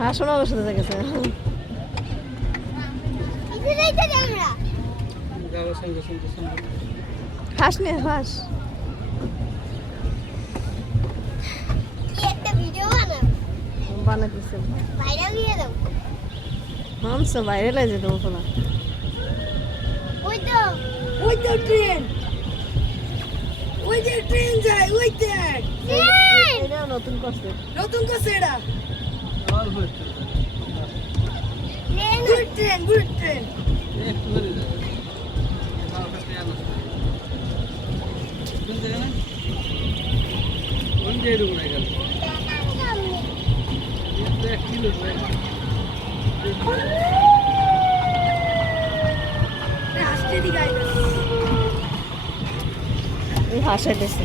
হ্যাঁ শোনা বসে গেছে হাস নে হাস বানাতেছে মামসো বাইরে লাগে তো ওখানে ওই তো ট্রেন যায় ওই দেখ এটা নতুন করছে এটা গুড ট্রেন এই হাসাইতেছে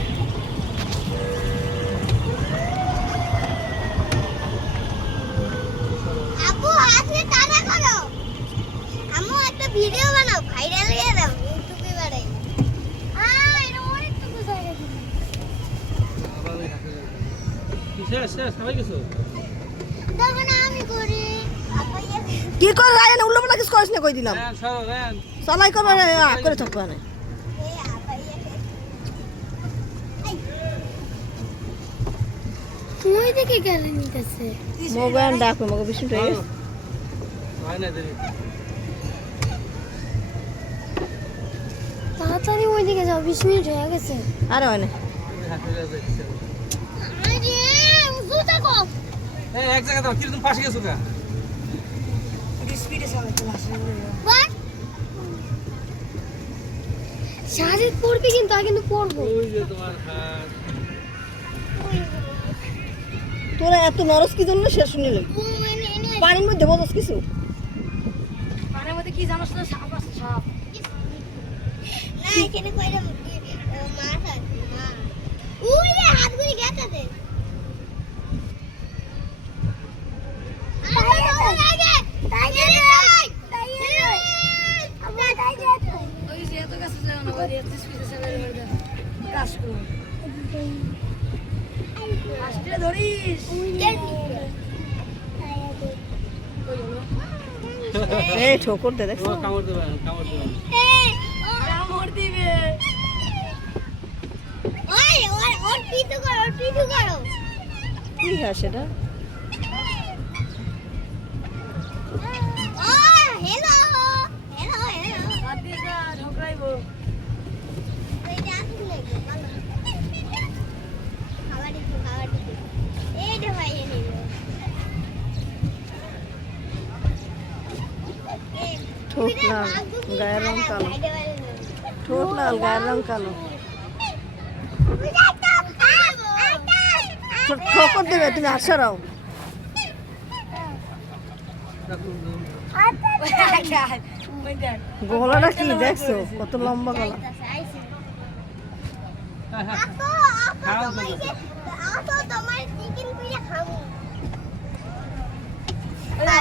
ভিডিও বানাও ভাইরাল হয়ে দাও ইউটিউবে বাড়াই এটা অনেক টুকু জায়গা দেখো না আমি করি কি করে রায় না উল্লো পাল্টা কিছু করিস না কই দিলাম সবাই করবে করে থাকবে না ওই দিকে গেলে নিতেছে মোবাইল ডাকো মগো বিষ্ণু হয়ে গেছে তাড়াতাড়ি ওই দিকে যাও 20 মিনিট হয়ে গেছে আরে হয় না জুতা কো এক জায়গা দাও কিরকম পাশে গেছো কা স্পিডে চালাতে আসলে বাট শাড়ি পরবি কিন্তু আগে কিন্তু পরবো ওই যে তোমার হাত তোরা এত নরস কি জন্য শেষ শুনিল পানির মধ্যে বলছ কিছু পানির মধ্যে কি জানোস না সাপ আছে সাপ না এখানে কইরা মাছ আছে না ওই যে হাতগুলি গেছে দে ওই যে এত কাছে যাও না ওই এত স্পিডে চালাতে পারবে কাজ করো আস্তে ধরিস এই ঠোকর দে দেখছ কামড় দেবে কামড় দিবে ওই ওর পিছু করো কি হয় সেটা ও হ্যালো হাত দিয়ে যা ঠোকরাইবো এই যে আসুন লাগবে ভালো খাবার দিতে এই যে ভাই এনে ঠোঁট লাল গায়ের রং কালো ঠোঁট লাল গায়ের রং কালো ঠোকর দেবে তুমি আসারাও গলাটা কি দেখছো কত লম্বা গলা তোমার চিকেন পিঠা খাবো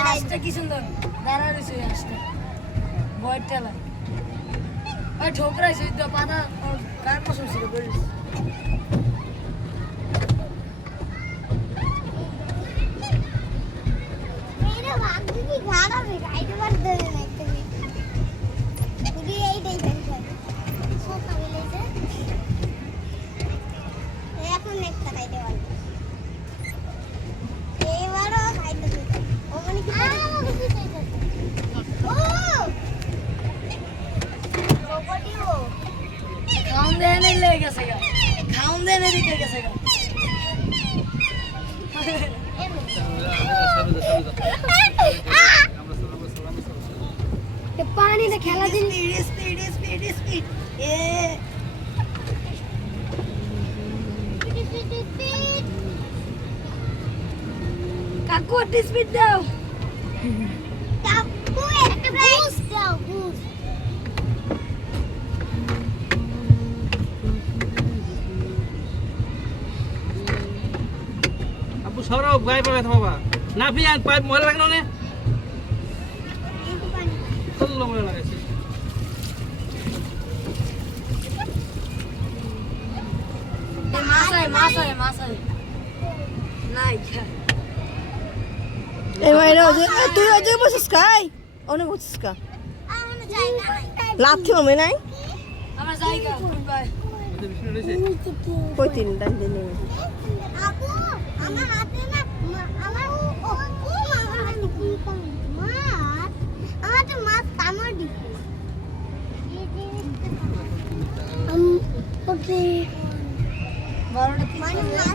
হাঁসটা কি সুন্দর দাঁড়া রয়েছে ওই হাঁসটা বয়ের টেলা ওই ঠোকরাইছে ওই তো পাতা গায়ের মশন ছিল করিস মেয়েরা ভাবছি কি ঘাড়াবে গাইতে পারতে না একটা পুরি এই দেই দেন সকালে লেছে এখন একটা খাইতে পারবে এবারও খাইতে দিতে ও মানে কি ও বড়িও খাউন দেনে লেগে গেছে গা খাউন দেনে দিকে গেছে গা পানি না খেলা দিন স্পিড এ কাকু স্পিড দাও কাকু একটা বুস্ট দাও বুস্ট আবু সরব গায়ে পাবে থামবা না পিয়ান পাইপ ময়লা লাগানো নে চললো ময়লা লাগাইছে মাছ আয় নাই এবার তুই ওই যে বসিস খাই অনেক বসিস কা আমার জায়গা নাই লাথি হবে নাই আমার জায়গা ভাই কই তিন ডান দিন আপু আমার হাতে না আমার আমার হাতে কি মাছ আমার তো মাছ কামড় দিছে ওকে 12টা মানে মাছ